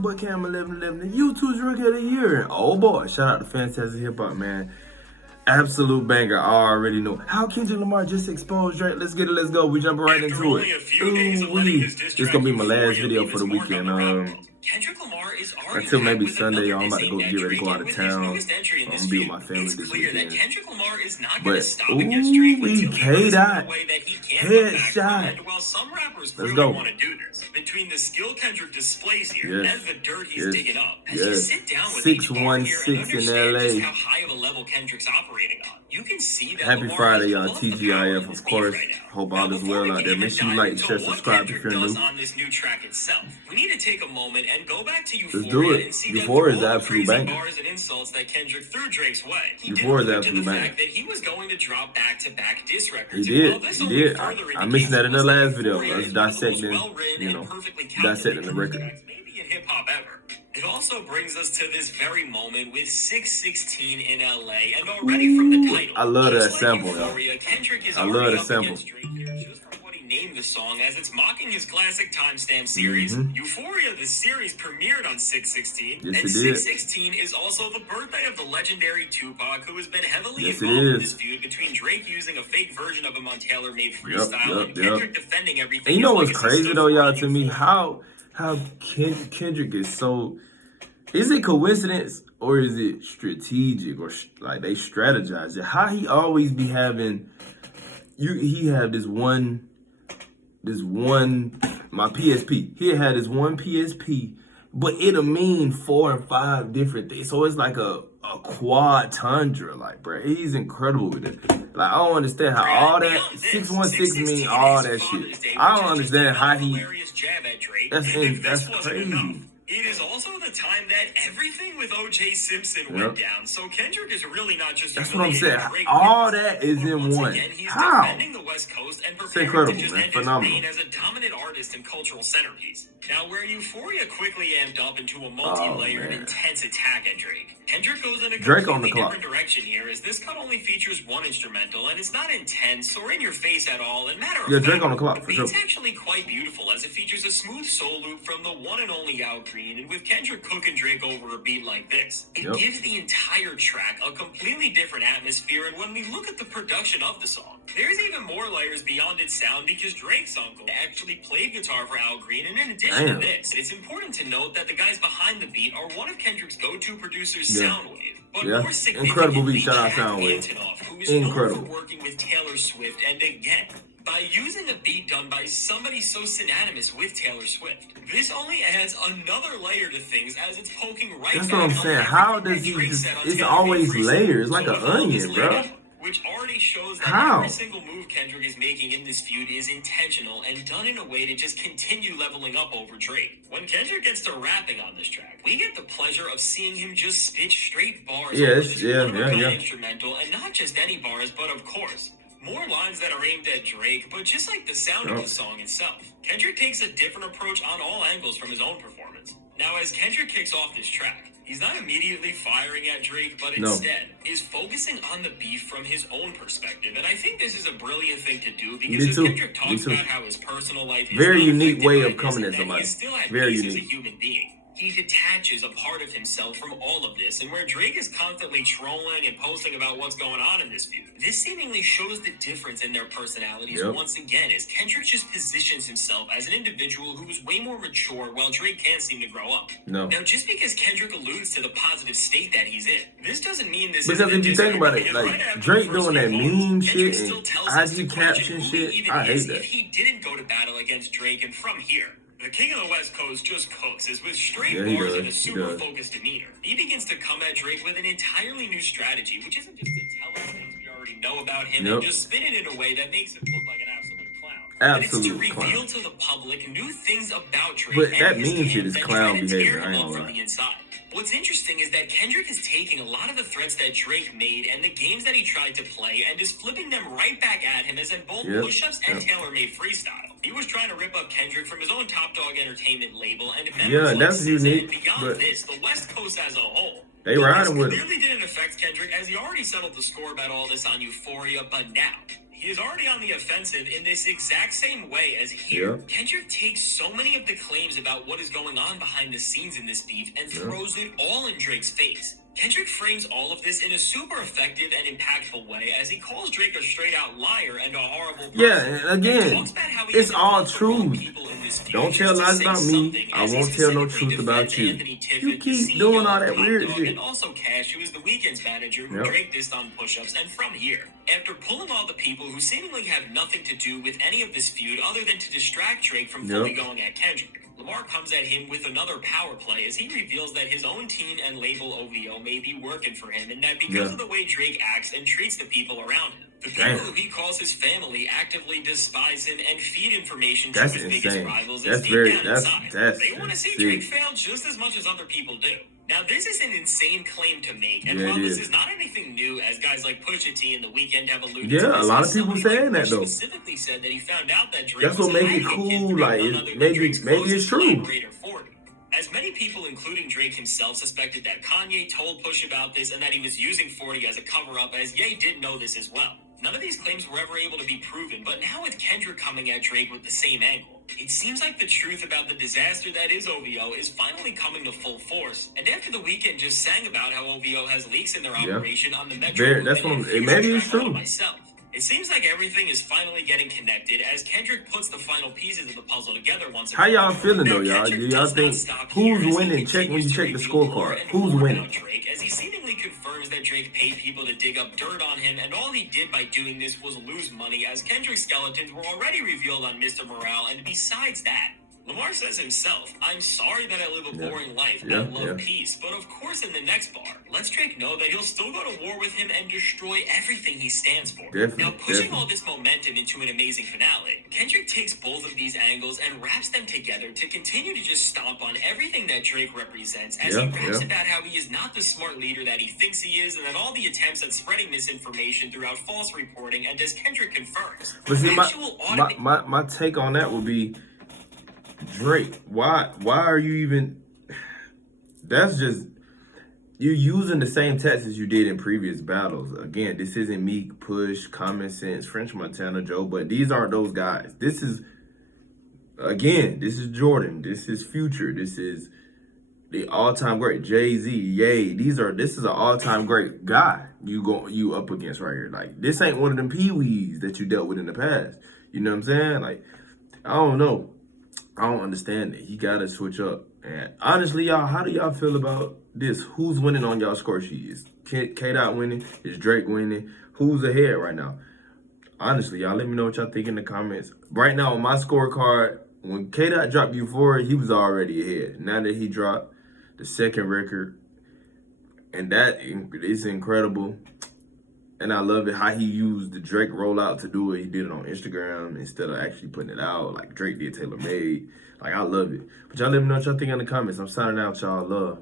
your boy Cam 1111, the YouTube's Rookie of the Year. Oh boy, shout out to Fantastic Hip Hop, man. Absolute banger, I already know. How Kendrick Lamar just exposed Drake? Let's get it, let's go. We jumping right into it. This gonna be my last video for the weekend. Kendrick Lamar is until maybe Sunday, y'all. I'm about to go get ready to go out of town. I'm gonna be with my family this weekend. But ooh, K-Dot headshot. Let's go. Between the skill Kendrick displays here and the dirt he's digging up, as you sit down with 616 in LA. How high of a level Kendrick's operating on. You can see that Happy Friday, y'all. TGIF, of course. Hope all is well out there. Make sure you like, share, subscribe if you're new. On this new track itself, we need to take a moment and go back to Let's do it. Euphoria is absolute banger. Bars and insults that Kendrick threw Drake's way. Euphoria is absolute banger. That he was going to drop back-to-back diss He records. did. I mentioned that in the last video. Us dissecting, dissecting the record. Maybe in hip hop ever. It also brings us to this very moment with 616 in LA, and already from the title, I love that sample, y'all. I love the sample. Named the song as it's mocking his classic timestamp series. Euphoria, the series, premiered on 616, and 616 is also the birthday of the legendary Tupac, who has been heavily involved in this feud between Drake using a fake version of him on tailor-made freestyle and Kendrick defending everything. And you know what's crazy though, y'all? To me, how Kendrick is so. Is it coincidence or is it strategic or like they strategize it? How he always be having he have this one my PSP. He had this one PSP, but it'll mean 4 and 5 different things. So it's like a quad tundra. Like, bro, he's incredible with it. Like, I don't understand how all that 616 mean all that shit. I don't understand how he. That's crazy. It is also the time that everything with O.J. Simpson went down, so Kendrick is really not just. That's what I'm saying. All that is in one. How? Defending the West Coast and preparing to just end his reign as a dominant artist and cultural centerpiece. Now, where Euphoria quickly amped up into a multi-layered, intense attack at Drake, Kendrick goes in a completely different direction here, as this cut only features one instrumental, and it's not intense or in your face at all. And matter of fact, Drake on the clock for sure. It's actually quite beautiful, as it features a smooth soul loop from the one and only Al Green, and with Kendrick cooking Drake over a beat like this, it gives the entire track a completely different atmosphere. And when we look at the production of the song, there's even more layers beyond its sound, because Drake's uncle actually played guitar for Al Green. And in addition to this, it's important to note that the guys behind the beat are one of Kendrick's go-to producers, Soundwave. But more incredible beat, shout out Soundwave. Who is known for working with Taylor Swift, and again, by using a beat done by somebody so synonymous with Taylor Swift. This only adds another layer to things, as it's poking right. That's what I'm saying. How does he just, it's always layers, like an onion, bro. Which already shows that every single move Kendrick is making in this feud is intentional and done in a way to just continue leveling up over Drake. When Kendrick gets to rapping on this track, we get the pleasure of seeing him just spit straight bars over this instrumental, and not just any bars, but of course, more lines that are aimed at Drake, but just like the sound of the song itself. Kendrick takes a different approach on all angles from his own performance. Now, as Kendrick kicks off this track, he's not immediately firing at Drake, but instead is focusing on the beef from his own perspective. And I think this is a brilliant thing to do, because as Kendrick talks about how his personal life is very unique way of coming at somebody. Very unique. As a human being. He detaches a part of himself from all of this, and where Drake is constantly trolling and posting about what's going on in this feud, this seemingly shows the difference in their personalities once again, as Kendrick just positions himself as an individual who is way more mature, while Drake can't seem to grow up. Now, just because Kendrick alludes to the positive state that he's in, this doesn't mean this. Because if you think about it, like Drake doing that meme shit and IG caption shit, I hate that. If he didn't go to battle against Drake, and from here, the king of the West Coast just cooks, as with straight bars and a super focused demeanor, he begins to come at Drake with an entirely new strategy, which isn't just to tell us things we already know about him and just spin it in a way that makes him look like an absolute clown. But it's to reveal to the public new things about Drake. But that mean shit is clown behavior, I ain't gonna lie. What's interesting is that Kendrick is taking a lot of the threats that Drake made and the games that he tried to play and is flipping them right back at him, as in both push-ups and tailor-made freestyle. He was trying to rip up Kendrick from his own Top Dog Entertainment label, and that's unique. And beyond this, the West Coast as a whole. They riding with him. Clearly didn't affect Kendrick, as he already settled the score about all this on Euphoria, but now He is already on the offensive in this exact same way as here. Yeah. Kendrick takes so many of the claims about what is going on behind the scenes in this beef and throws it all in Drake's face. Kendrick frames all of this in a super effective and impactful way as he calls Drake a straight-out liar and a horrible person. Yeah, and again, talks about how he it's is all the wrong truth. people in this feud. Don't tell Just to lies say about me. something, I as he won't tell no specifically truth about defends you. Anthony Tiffin, You the keep CEO doing all of that Top weird Dog, shit. and also Cash, who is the Weeknd's manager, who Yep. Drake dissed on push-ups, and from here. After pulling all the people who seemingly have nothing to do with any of this feud other than to distract Drake from fully going at Kendrick, Lamar comes at him with another power play as he reveals that his own team and label OVO may be working for him, and that because of the way Drake acts and treats the people around him, the people who he calls his family actively despise him and feed information to his biggest rivals. That's deep down inside. They want to see Drake fail just as much as other people do. Now, this is an insane claim to make, and while this is not anything new, as guys like Pusha T and The Weeknd have alluded to this, a lot of people saying that, though. Specifically said that he found out that Drake That's what makes it cool. Like, maybe it's true. As many people, including Drake himself, suspected that Kanye told Push about this and that he was using 40 as a cover-up, as Ye did know this as well. None of these claims were ever able to be proven, but now with Kendrick coming at Drake with the same angle, it seems like the truth about the disaster that is OVO is finally coming to full force. And after The Weeknd just sang about how OVO has leaks in their operation on the Metro, maybe it's true. Myself. It seems like everything is finally getting connected as Kendrick puts the final pieces of the puzzle together once again. How y'all feeling though, y'all? Do y'all think who's winning? Check when you check the scorecard. Who's winning? Drake, as he seemingly confirms that Drake paid people to dig up dirt on him, and all he did by doing this was lose money, as Kendrick's skeletons were already revealed on Mr. Morale, and besides that, Lamar says himself, "I'm sorry that I live a boring life. I love peace." But of course, in the next bar, lets Drake know that he'll still go to war with him and destroy everything he stands for. Now, pushing all this momentum into an amazing finale, Kendrick takes both of these angles and wraps them together to continue to just stomp on everything that Drake represents, as he raps about how he is not the smart leader that he thinks he is, and that all the attempts at spreading misinformation throughout false reporting, and as Kendrick confirms, but see, my take on that would be, Drake, why are you even? That's just, you're using the same tactics you did in previous battles. Again, this isn't Meek, Push, Common Sense, French Montana, Joe, but these aren't those guys. This is Jordan. This is Future. This is the all-time great Jay-Z, Ye. This is an all-time great guy you up against right here. Like, this ain't one of them Pee-wees that you dealt with in the past. You know what I'm saying? Like, I don't know. I don't understand it. He gotta switch up. And honestly, y'all, how do y'all feel about this? Who's winning on y'all score sheet? Is K-Dot winning? Is Drake winning? Who's ahead right now? Honestly, y'all, let me know what y'all think in the comments. Right now, on my scorecard, when K-Dot dropped Euphoria, he was already ahead. Now that he dropped the second record, and that is incredible. And I love it how he used the Drake rollout to do it. He did it on Instagram instead of actually putting it out like Drake did Taylor Made. Like, I love it. But y'all let me know what y'all think in the comments. I'm signing out, y'all. Love.